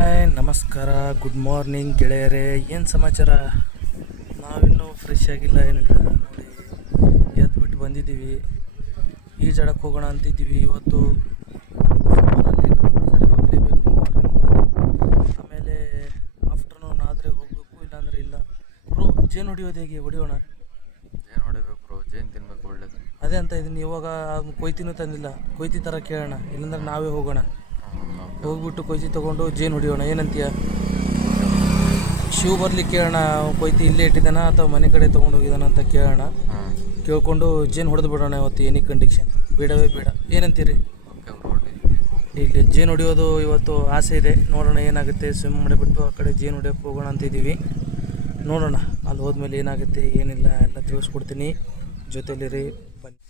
Hi ನಮಸ್ಕಾರ, good morning ಗೆಳೆಯರೇ. ಏನು ಸಮಾಚಾರ? ನಾವಿನ್ನೂ ಫ್ರೆಶ್ ಆಗಿಲ್ಲ, ಏನಿಲ್ಲ ನೋಡಿ. ಎದ್ಬಿಟ್ಟು ಬಂದಿದ್ದೀವಿ, ಈಜಾಡಕ್ಕೆ ಹೋಗೋಣ ಅಂತಿದ್ದೀವಿ. ಇವತ್ತು ಸಮ್ಮರಲ್ಲಿ ಕಂಪಲ್ಸರಿ ಹೋಗಲೇಬೇಕು ಮಾರ್ನಿಂಗ್. ಆಮೇಲೆ ಆಫ್ಟರ್ನೂನ್ ಆದರೆ ಹೋಗಬೇಕು, ಇಲ್ಲಾಂದರೆ ಇಲ್ಲ. ಬ್ರೋ, ಜೇನು ಹೊಡಿಯೋದು ಹೇಗೆ? ಹೊಡಿಯೋಣ. ಜೇನು ಹೊಡಿಬೇಕು ಬ್ರೋ, ಜೇನು ತಿನ್ಬೇಕು, ಒಳ್ಳೇದು. ಅದೇ ಅಂತ ಇದೀನಿ. ಇವಾಗ ಕೊಯ್ತಿನೂ ತಂದಿಲ್ಲ, ಕೊಯ್ತಿ ಥರ ಕೇಳೋಣ, ಇಲ್ಲಾಂದ್ರೆ ನಾವೇ ಹೋಗೋಣ. ಹೋಗ್ಬಿಟ್ಟು ಕೊಯ್ತಿ ತೊಗೊಂಡು ಜೇನು ಹೊಡಿಯೋಣ. ಏನಂತೀಯ? ಶಿವ ಬರ್ಲಿಕ್ಕೆ ಕೇಳೋಣ, ಕೊಯ್ತಿ ಇಲ್ಲೇ ಇಟ್ಟಿದ್ದಾನ ಅಥವಾ ಮನೆ ಕಡೆ ತೊಗೊಂಡು ಹೋಗಿದ್ದಾನ ಅಂತ ಕೇಳೋಣ. ಕೇಳ್ಕೊಂಡು ಜೇನು ಹೊಡೆದು ಬಿಡೋಣ ಇವತ್ತು, ಎನಿ ಕಂಡೀಷನ್. ಬೇಡವೇ ಬೇಡ, ಏನಂತೀರಿ? ಇಲ್ಲಿ ಜೇನು ಹೊಡಿಯೋದು ಇವತ್ತು ಆಸೆ ಇದೆ, ನೋಡೋಣ ಏನಾಗುತ್ತೆ. ಸ್ವಿಮ್ ಮಾಡಿಬಿಟ್ಟು ಆ ಕಡೆ ಜೇನು ಹೊಡಿಯೋಕ್ಕೆ ಹೋಗೋಣ ಅಂತಿದ್ದೀವಿ. ನೋಡೋಣ ಅಲ್ಲಿ ಹೋದ್ಮೇಲೆ ಏನಾಗುತ್ತೆ ಏನಿಲ್ಲ ಎಲ್ಲ ತಿಳಿಸ್ಕೊಡ್ತೀನಿ, ಜೊತೆಲಿರಿ. ಬನ್ನಿ.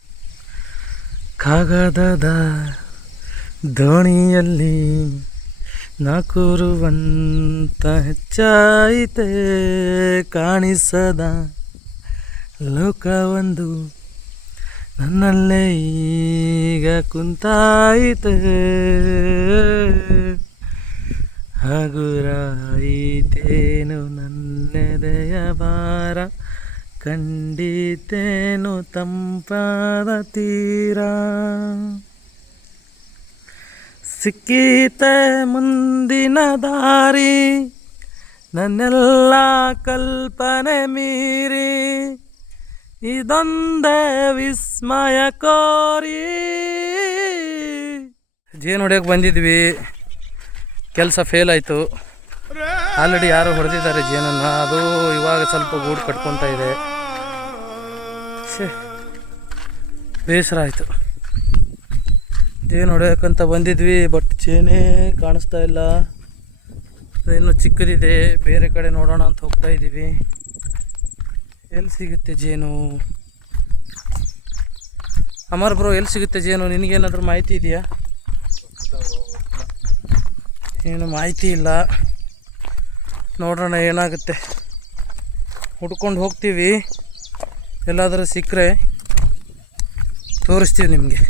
ಕಾಗದದ ದೋಣಿಯಲ್ಲಿ ನಾಕೂರುವಂತ ಹೆಚ್ಚಾಯಿತೆ, ಕಾಣಿಸದ ಲೋಕವೊಂದು ನನ್ನಲ್ಲೇ ಈಗ ಕುಂತಾಯಿತೆ. ಹಗುರಾಯಿತೇನು ನನ್ನೆದೆಯ ಭಾರ, ಕಂಡಿತೇನು ತಂಪಾದ ತೀರ. ಸಿಕ್ಕೀತೆ ಮುಂದಿನ ದಾರಿ, ನನ್ನೆಲ್ಲ ಕಲ್ಪನೆ ಮೀರಿ, ಇದೊಂದೇ ವಿಸ್ಮಯ ಕೋರಿ. ಜೇನು ಹೊಡೆಯೋಕೆ ಬಂದಿದ್ವಿ, ಕೆಲಸ ಫೇಲ್ ಆಯಿತು. ಆಲ್ರೆಡಿ ಯಾರೋ ಹೊಡೆದಿದ್ದಾರೆ ಜೇನನ್ನು, ಅದು ಇವಾಗ ಸ್ವಲ್ಪ ಗೂಡು ಕಟ್ಕೊತಾ ಇದೆ. ಬೇಸರ ಆಯಿತು. ಜೇನು ಹೊಡೆಯೋಕ್ಕಂತ ಬಂದಿದ್ವಿ, ಬಟ್ ಜೇನೇ ಕಾಣಿಸ್ತಾ ಇಲ್ಲ. ಇನ್ನೂ ಚಿಕ್ಕದಿದೆ, ಬೇರೆ ಕಡೆ ನೋಡೋಣ ಅಂತ ಹೋಗ್ತಾ ಇದ್ದೀವಿ. ಎಲ್ಲಿ ಸಿಗುತ್ತೆ ಜೇನು? ಅಮರ್ ಬ್ರೋ, ಎಲ್ಲಿ ಸಿಗುತ್ತೆ ಜೇನು? ನಿನಗೇನಾದರೂ ಮಾಹಿತಿ ಇದೆಯಾ? ಏನು ಮಾಹಿತಿ ಇಲ್ಲ, ನೋಡೋಣ ಏನಾಗುತ್ತೆ. ಹುಡ್ಕೊಂಡು ಹೋಗ್ತೀವಿ, ಎಲ್ಲಾದರೂ ಸಿಕ್ಕರೆ ತೋರಿಸ್ತೀವಿ ನಿಮಗೆ.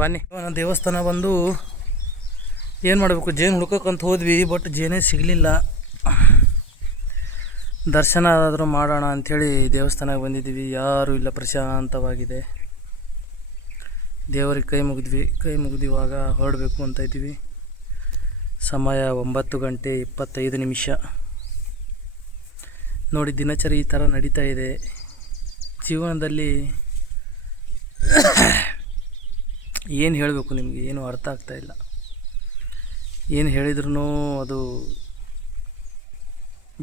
ಬನ್ನಿ. ನಾನು ದೇವಸ್ಥಾನ ಬಂದು ಏನು ಮಾಡಬೇಕು, ಜೇನು ಹುಡ್ಕೋಕ್ಕಂತ ಹೋದ್ವಿ, ಬಟ್ ಜೇನೇ ಸಿಗಲಿಲ್ಲ. ದರ್ಶನ ಆದರೂ ಮಾಡೋಣ ಅಂಥೇಳಿ ದೇವಸ್ಥಾನಕ್ಕೆ ಬಂದಿದ್ದೀವಿ. ಯಾರೂ ಇಲ್ಲ, ಪ್ರಶಾಂತವಾಗಿದೆ. ದೇವರಿಗೆ ಕೈ ಮುಗಿದಿವಾಗ ಹೊರಡಬೇಕು ಅಂತ ಇದ್ದೀವಿ. ಸಮಯ 9:25 ನೋಡಿ. ದಿನಚರಿ ಈ ಥರ ನಡೀತಾ ಇದೆ. ಜೀವನದಲ್ಲಿ ಏನು ಹೇಳಬೇಕು ನಿಮಗೆ, ಏನೂ ಅರ್ಥ ಆಗ್ತಾಯಿಲ್ಲ. ಏನು ಹೇಳಿದ್ರೂ ಅದು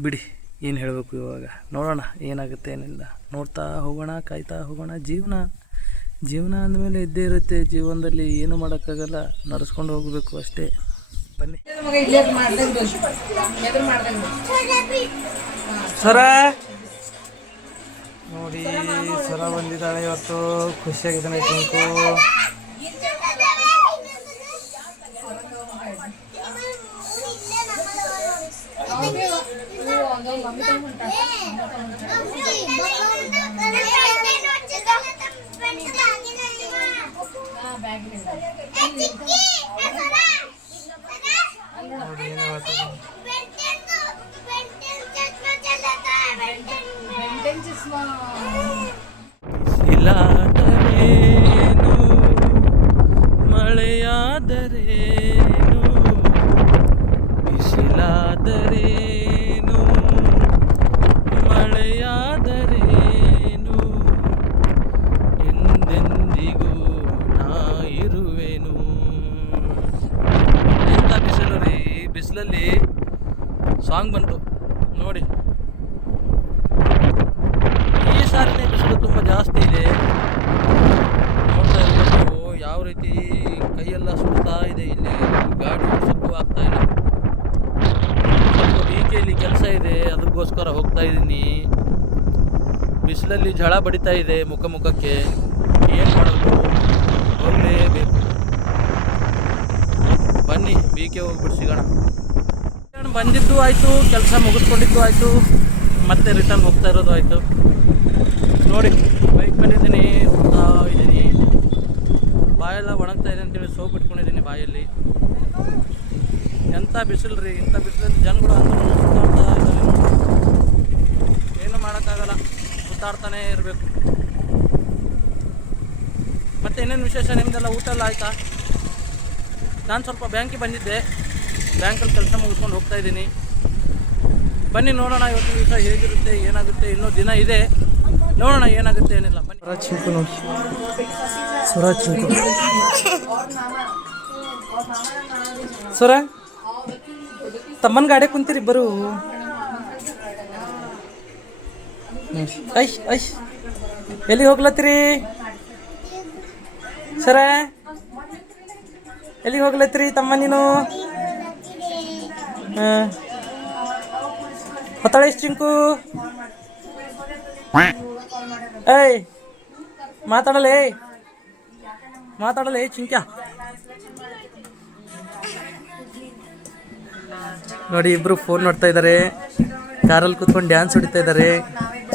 ಬಿಡಿ, ಏನು ಹೇಳಬೇಕು ಇವಾಗ. ನೋಡೋಣ ಏನಾಗುತ್ತೆ ಏನಿಲ್ಲ, ನೋಡ್ತಾ ಹೋಗೋಣ, ಕಾಯ್ತಾ ಹೋಗೋಣ. ಜೀವನ ಅಂದಮೇಲೆ ಇದ್ದೇ ಇರುತ್ತೆ. ಜೀವನದಲ್ಲಿ ಏನೂ ಮಾಡೋಕ್ಕಾಗಲ್ಲ, ನಡೆಸ್ಕೊಂಡು ಹೋಗಬೇಕು ಅಷ್ಟೇ. ಬನ್ನಿ. ಸರ ನೋಡಿ, ಸರ ಬಂದಿದ್ದಾಳೆ ಇವತ್ತು, ಖುಷಿಯಾಗಿದ್ದಾನೆ. ಟುಂಕು ಇಲ್ಲಾದರೇನು ಮಳೆಯಾದರೇನು, ಬಿಸಿಲಾದರೇನು ಮಳೆಯಾದರೇನು, ಎಂದೆಂದಿಗೂ ನಾ ಇರುವೆನು. ಎಂಥ ಬಿಸಿಲು ರೀ! ಬಿಸಿಲಲ್ಲಿ ಸಾಂಗ್ ಬಂತು ನೋಡಿ. ಈ ಸಾರಿನೇ ಬಿಸಿಲು ತುಂಬ ಜಾಸ್ತಿ ಇದೆ, ನೋಡ್ತಾ ಇರ್ಬೇಕು ಯಾವ ರೀತಿ ಕೈಯೆಲ್ಲ ಸುಡ್ತಾ ಇದೆ. ಇಲ್ಲಿ ಗಾಡಿ ಓಡಿಸೋಕ್ಕೂ ಆಗ್ತಾ ಇಲ್ಲ. ಸ್ವಲ್ಪ BKಯಲ್ಲಿ ಕೆಲಸ ಇದೆ, ಅದಕ್ಕೋಸ್ಕರ ಹೋಗ್ತಾ ಇದ್ದೀನಿ. ಬಿಸಿಲಲ್ಲಿ ಝಳ ಬಡಿತಾ ಇದೆ ಮುಖಕ್ಕೆ. ಏನು ಮಾಡೋದು, ಹೋಗಲೇಬೇಕು. ಬನ್ನಿ, BK ಹೋಗ್ಬಿಟ್ಟು ಸಿಗೋಣ. ಬಂದಿದ್ದು ಆಯಿತು, ಕೆಲಸ ಮುಗಿಸ್ಕೊಂಡಿದ್ದು ಆಯಿತು, ಮತ್ತೆ ರಿಟರ್ನ್ ಹೋಗ್ತಾ ಇರೋದು ಆಯಿತು. ನೋಡಿ, ಬೈಕ್ ಬಂದಿದ್ದೀನಿ, ಹೋಗ್ತಾ ಇದ್ದೀನಿ. ಬಾಯೆಲ್ಲ ಒಣಗ್ತಾ ಇದೆ ಅಂತೇಳಿ ಸೋಪ್ ಇಟ್ಕೊಂಡಿದ್ದೀನಿ ಬಾಯಲ್ಲಿ. ಎಂಥ ಬಿಸಿಲು ರೀ, ಇಂಥ ಬಿಸಿಲಲ್ಲಿ ಜನಗಳು ಸುತ್ತಾಡ್ತಾ ಇದ್ದಾರೆ. ಏನು ಮಾಡೋಕ್ಕಾಗಲ್ಲ, ಸುತ್ತಾಡ್ತಾನೇ ಇರಬೇಕು. ಮತ್ತು ಇನ್ನೇನು ವಿಶೇಷ? ನಿಮ್ಮದೆಲ್ಲ ಊಟ ಎಲ್ಲ ಆಯಿತಾ? ನಾನು ಸ್ವಲ್ಪ ಬ್ಯಾಂಕಿಗೆ ಬಂದಿದ್ದೆ, ಬ್ಯಾಂಕಲ್ಲಿ ಕೆಲಸ ಮುಗಿಸ್ಕೊಂಡು ಹೋಗ್ತಾ ಇದ್ದೀನಿ. ಬನ್ನಿ ನೋಡೋಣ ಇವತ್ತು ದಿವಸ ಹೇಗಿರುತ್ತೆ, ಏನಾಗುತ್ತೆ. ಇನ್ನೂ ದಿನ ಇದೆ, ನೋಡೋಣ ಏನಾಗುತ್ತೆ ಏನಿಲ್ಲ. ಬನ್ನಿ. ಚಿಂಕು ನೋಡಿ, ಸುರ ಚಿಂಕು. ಸುರ ತಮ್ಮನ ಗಾಡಿ ಕುಂತೀರಿ ಇಬ್ಬರು. ಐಶ್ ಐಶ್ ಎಲ್ಲಿಗೆ ಹೋಗ್ಲತ್ತೀರಿ ಸರ? ಎಲ್ಲಿಗೆ ಹೋಗ್ಲತ್ತೀರಿ ತಮ್ಮ ನೀನು? ಹಾಂ, ಹೊತ್ತಾಳೆ ಎಷ್ಟು ಚಿಂಕು? ಏಯ್ ಮಾತಾಡಲೇ, ಮಾತಾಡಲೇ ಚಿಂಕ್ಯ. ನೋಡಿ ಇಬ್ರು ಫೋನ್ ನೋಡ್ತಾ ಇದ್ದಾರೆ, ಕಾರಲ್ಲಿ ಕೂತ್ಕೊಂಡು ಡ್ಯಾನ್ಸ್ ಹೊಡಿತಾ ಇದ್ದಾರೆ.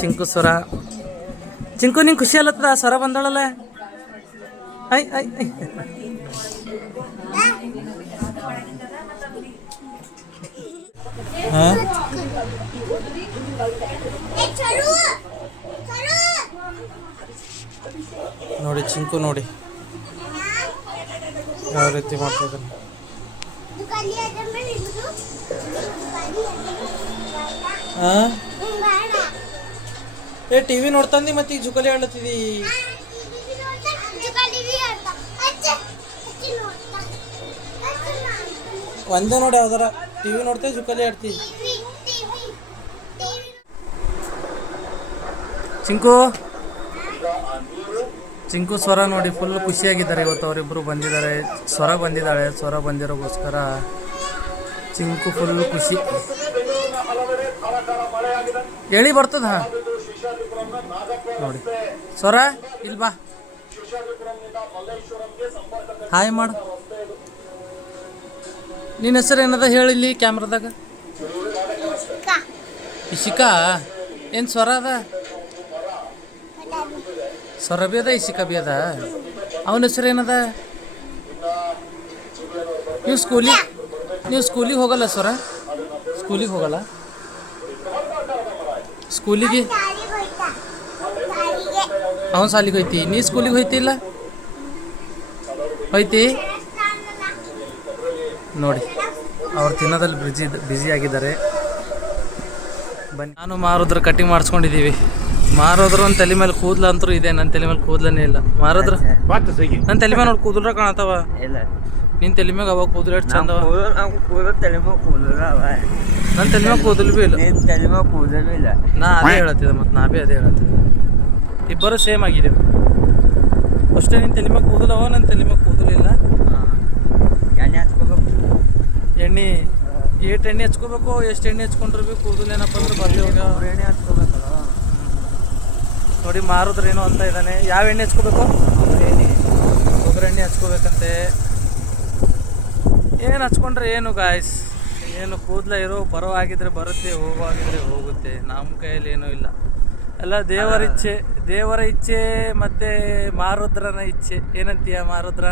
ಚಿಂಕು ಸ್ವರ. ಚಿಂಕು ನಿಂಗೆ ಖುಷಿ ಅಲ್ಲತ್ತದ ಸ್ವರ ಬಂದಳಲ್ಲ? ಐ ಐ ಐ ಹಾಂ, ನೋಡಿ ಚಿಂಕು ನೋಡಿ ಯಾವ ರೀತಿ ಮಾಡ್ತಾ ಇದ್ದಾನೆ. ಹಾಂ, ಏ ಟಿ ವಿ ನೋಡ್ತಂದಿ ಮತ್ತೆ ಈಗ ಜುಕಾಲಿ ಆಡ್ಲತ್ತಿದಿ. ಒಂದೇ ನೋಡಿ ಯಾವ್ದಾರ ಟಿ ವಿ ನೋಡ್ತೇವೆ, ಜುಕಾಲಿ ಆಡ್ತಿ. ಚಿಂಕು ಚಿಂಕು ಸ್ವರ ನೋಡಿ ಫುಲ್ ಖುಷಿಯಾಗಿದ್ದಾರೆ ಇವತ್ತು. ಅವರಿಬ್ಬರು ಬಂದಿದ್ದಾರೆ, ಸ್ವರ ಬಂದಿದ್ದಾಳೆ. ಸ್ವರ ಬಂದಿರೋಗೋಸ್ಕರ ಚಿಂಕು ಫುಲ್ ಖುಷಿ. ಹೇಳಿ ಬರ್ತದ ನೋಡಿ. ಸ್ವರ ಇಲ್ಲಿ ಬಾ, ಹಾಯ್ ಮಾಡು. ನಿನ್ನ ಹೆಸರು ಏನದ ಹೇಳಿಲ್ಲಿ ಕ್ಯಾಮ್ರಾದಾಗ? ಇಶಿಕಾ. ಏನು ಸ್ವರ ಅದ? ಸ್ವರ ಬಿ ಅದ, ಇಶಿಕಾ ಬಿ ಅದ. ಅವನ ಹೆಸರು ಏನದ? ನೀವು ಸ್ಕೂಲಿಗೆ ಹೋಗಲ್ಲ ಸ್ವರ? ಸ್ಕೂಲಿಗೆ ಹೋಗಲ್ಲ? ಸ್ಕೂಲಿಗೆ ಅವನ ಸಾಲಿಗೆ ಹೋಯ್ತಿ, ನೀ ಸ್ಕೂಲಿಗೆ ಹೋಯ್ತಿ ಇಲ್ಲ? ಹೋಯ್ತಿ ನೋಡಿ. ಅವ್ರು ತಿನ್ನೋದಲ್ಲಿ ಬ್ಯುಸಿ ಆಗಿದ್ದಾರೆ. ಬನ್ನಿ. ನಾನು ಮಾರೋದ್ರ ಕಟಿಂಗ್ ಮಾಡಿಸ್ಕೊಂಡಿದ್ದೀವಿ. ಮಾರೋದ್ರು ಒಂದು ತಲೆ ಮೇಲೆ ಕೂದಲ ಅಂತೂ ಇದೆ, ನನ್ನ ತಲೆ ಮೇಲೆ ಕೂದಲನೇ ಇಲ್ಲ. ಮಾರೋದ್ರ ನನ್ನ ತಲೆ ಮೇಲೆ ನೋಡಿ ಕೂದಲ ಕಾಣತ್ತವ. ನಿನ್ನ ತಲೆ ಮ್ಯಾಗ ಅವಾಗ ಕೂದಲು ಎಷ್ಟು ಚಂದ. ನನ್ನ ತಲೆ ಮ್ಯಾಗ ಕೂದಲು ಭೀ ಇಲ್ಲ. ನಾ ಅದೇ ಹೇಳತ್ತಿದ್ದೆ, ಮತ್ತು ನಾ ಭೀ ಅದೇ ಹೇಳತ್ತಿದ್ದೆ. ಇಬ್ಬರು ಸೇಮ್ ಆಗಿದ್ದೇವೆ. ಅಷ್ಟೇ ನಿನ್ನ ತಲೆ ಮ್ಯಾಗ ಕೂದಲವ, ನನ್ನ ತಲೆ ಮ್ಯಾಗ ಕೂದಲು ಇಲ್ಲ. ಎಣ್ಣೆ ಎಣ್ಣೆ ಹಚ್ಕೋಬೇಕು. ಎಷ್ಟು ಎಣ್ಣೆ ಹಚ್ಕೊಂಡ್ರು ಭೀ ಕೂದಲು ಏನಪ್ಪ ಅಂದ್ರೆ ಬರ್ಲಿ ಹೋಗ. ಎಣ್ಣೆ ಹಚ್ಕೋಬೇಕಲ್ಲ ನೋಡಿ. ಮಾರೋದ್ರ ಏನೋ ಅಂತ ಇದ್ದಾನೆ. ಯಾವ ಎಣ್ಣೆ ಹಚ್ಕೋಬೇಕು? ಕೊಬ್ಬರಿ ಎಣ್ಣೆ ಹಚ್ಕೋಬೇಕಂತೆ. ಏನು ಹಚ್ಕೊಂಡ್ರೆ ಏನು ಗಾಯ್ಸ್, ಏನು ಕೂದಲ ಇರೋ ಬರೋ ಆಗಿದ್ರೆ ಬರುತ್ತೆ, ಹೋಗುವಾಗಿದ್ರೆ ಹೋಗುತ್ತೆ. ನಮ್ಮ ಕೈಯಲ್ಲಿ ಏನೂ ಇಲ್ಲ, ಎಲ್ಲ ದೇವರ ಇಚ್ಛೆ. ದೇವರ ಇಚ್ಛೆ ಮತ್ತು ಮಾರೋದ್ರನ ಇಚ್ಛೆ. ಏನಂತೀಯ ಮಾರೋದ್ರ?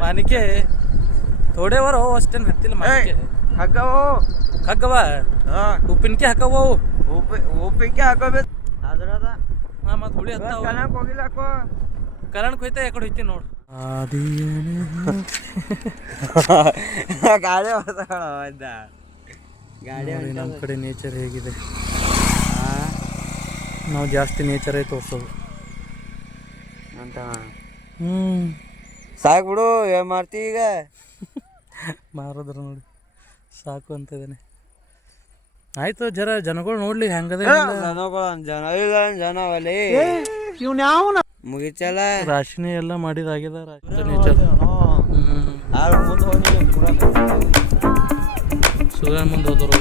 ಮಾನಿಕೆ ಥೋಡೆ ವರ ಅಷ್ಟೇನು ಹತ್ತಿಲ್ಲ. ಮಾನಿಕೆ ಹಗ್ಗವ ಉಪ್ಪಿನಕೆ ಹಾಕವು. ಉಪ್ಪಿನಕೆ ಹಾಕೋಬೇಕು ಅದ್ರದ. ಹಾಂ, ಮತ್ತು ಹುಳಿ ಹತ್ತಾವ. ಹೋಗಿಲ್ಲಕೋ ಕಲ್ಯಾಣಕ್ಕೆ ಹೋಯ್ತಾ ಯಾಕಡೆ ಹೋಯ್ತಿ ನೋಡು. ಗಾಡಿ ಗಾಡಿ ನಮ್ಮ ಕಡೆ ನೇಚರ್ ಹೇಗಿದೆ. ನಾವು ಜಾಸ್ತಿ ನೇಚರೇ ತೋರಿಸೋದು ಅಂತ. ಸಾಕು ಬಿಡು, ಏನು ಮಾಡ್ತೀವಿ ಈಗ? ಮಾರೋದ್ರ ನೋಡಿ ಸಾಕು ಅಂತ ಇದ್ದಾನೆ. ಆಯ್ತು, ಜರ ಜನಗಳು ನೋಡ್ಲಿ ಹೆಂಗದ. ಜನವಲ್ಲಿ ಮುಗಿಚಲ್ಲ. ರಾಶಿನಿ ಎಲ್ಲ ಮಾಡಿದಾಗ್ಯದ. ನೇಚರ್ ಸೂರ್ಯನ ಮುಂದೆ ಹೋದರು.